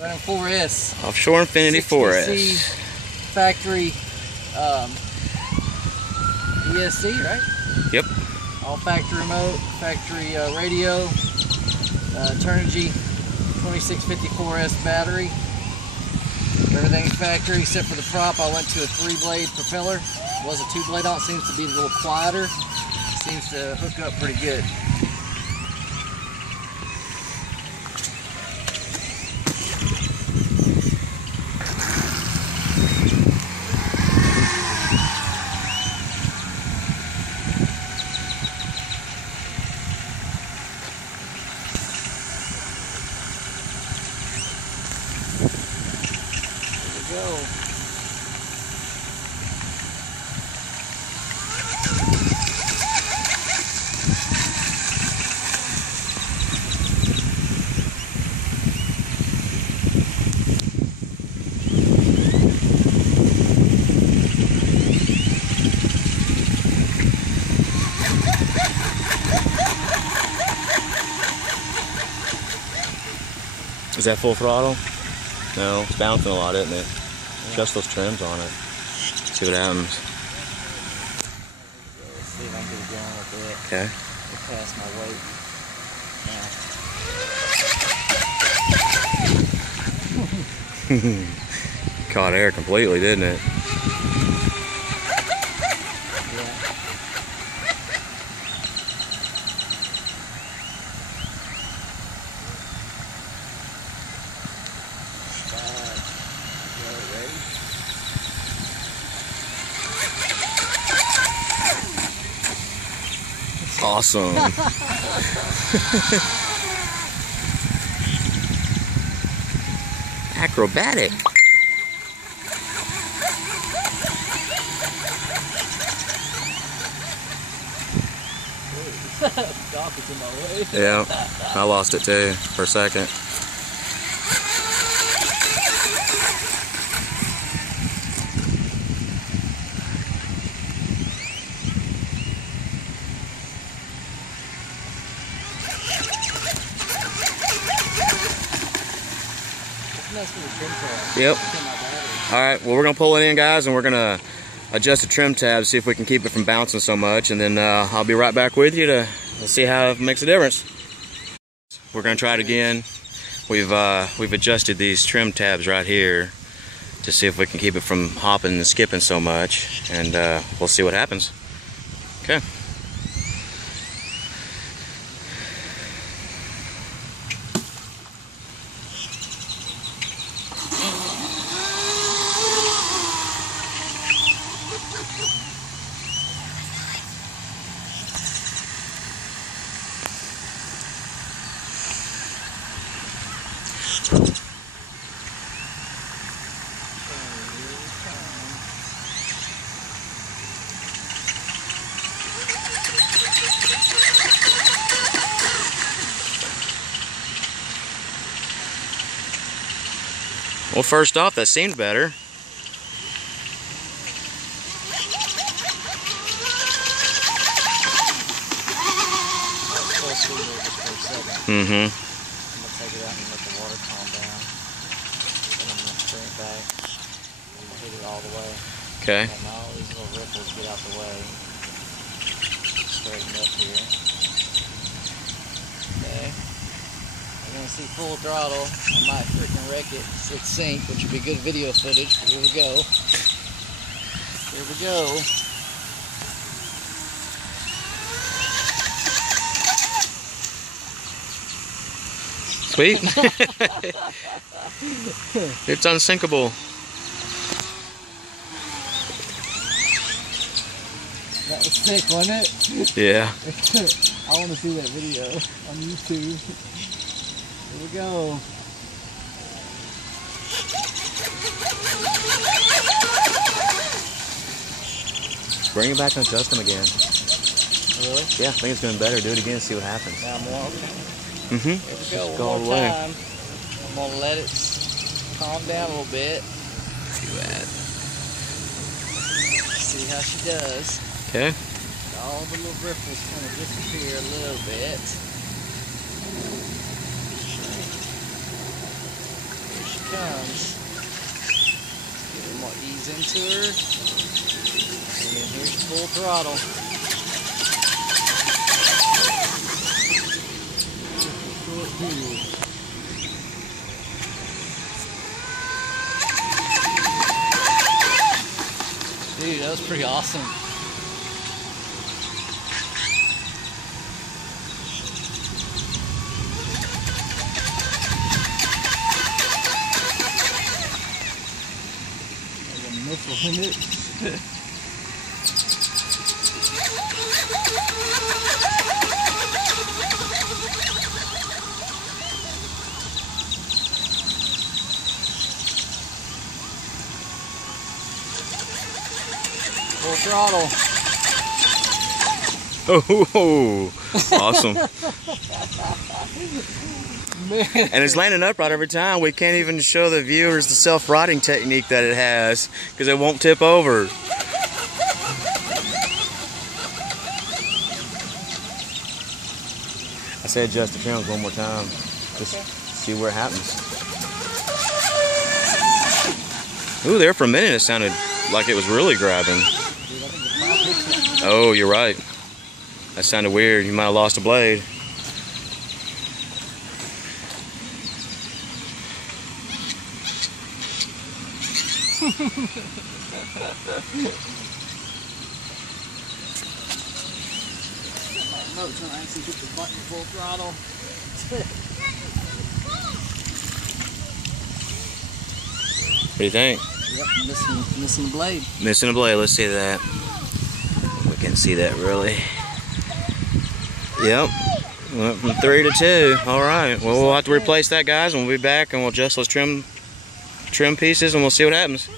Running 4S. Offshore Infinity 4S. Factory ESC, right? Yep. All factory remote, factory radio, Turnigy 2654S battery. Everything's factory except for the prop. I went to a 3-blade propeller. It was a 2-blade on. It seems to be a little quieter. Seems to hook up pretty good. Go. Is that full throttle? No, it's bouncing a lot, isn't it? Just those trims on it. See what happens. Let's see if I can get it going a little bit. Okay. Get past my weight. Caught air completely, didn't it? Awesome. Acrobatic. Dock is in my way. Yeah, I lost it too for a second. Yep. Alright, well we're going to pull it in, guys, and we're going to adjust the trim tab, see if we can keep it from bouncing so much, and then I'll be right back with you to see how it makes a difference. We're going to try it again. We've adjusted these trim tabs right here to see if we can keep it from hopping and skipping so much, and we'll see what happens. Okay. Well, first off, that seemed better. Mm-hmm. I'm gonna take it out and let the water calm down. And I'm gonna bring it back and hit it all the way. Okay. And all these little ripples get out the way. Straighten up here. Okay. I'm gonna see full throttle. I might freaking wreck it. It's sync, which would be good video footage. Here we go. Here we go. Sweet. It's unsinkable. That was sick, wasn't it? Yeah. I want to see that video on YouTube. Here we go. Bring it back and adjust them again. Really? Yeah, I think it's doing better. Do it again, see what happens. Now more. Mm-hmm. Here we go. One more time. I'm gonna let it calm down a little bit. See that. See how she does. Okay. All the little ripples kind of disappear a little bit. Here comes. Get a little more ease into her. And then here's full throttle. Dude, that was pretty awesome. Missile in it. Full throttle. Oh, awesome. Man. And it's landing upright every time. We can't even show the viewers the self-righting technique that it has because it won't tip over. I say adjust the trims one more time. Just see where it happens. Ooh, there for a minute it sounded like it was really grabbing. Oh, you're right. That sounded weird. You might have lost a blade. Remote trying to actually hit the button full throttle. What do you think? Yep, missing a blade. Missing a blade. Let's see that. We can't see that really. Yep. Went from 3 to 2. All right. Well, we'll have to replace that, guys, and we'll be back and we'll adjust those trim pieces and we'll see what happens.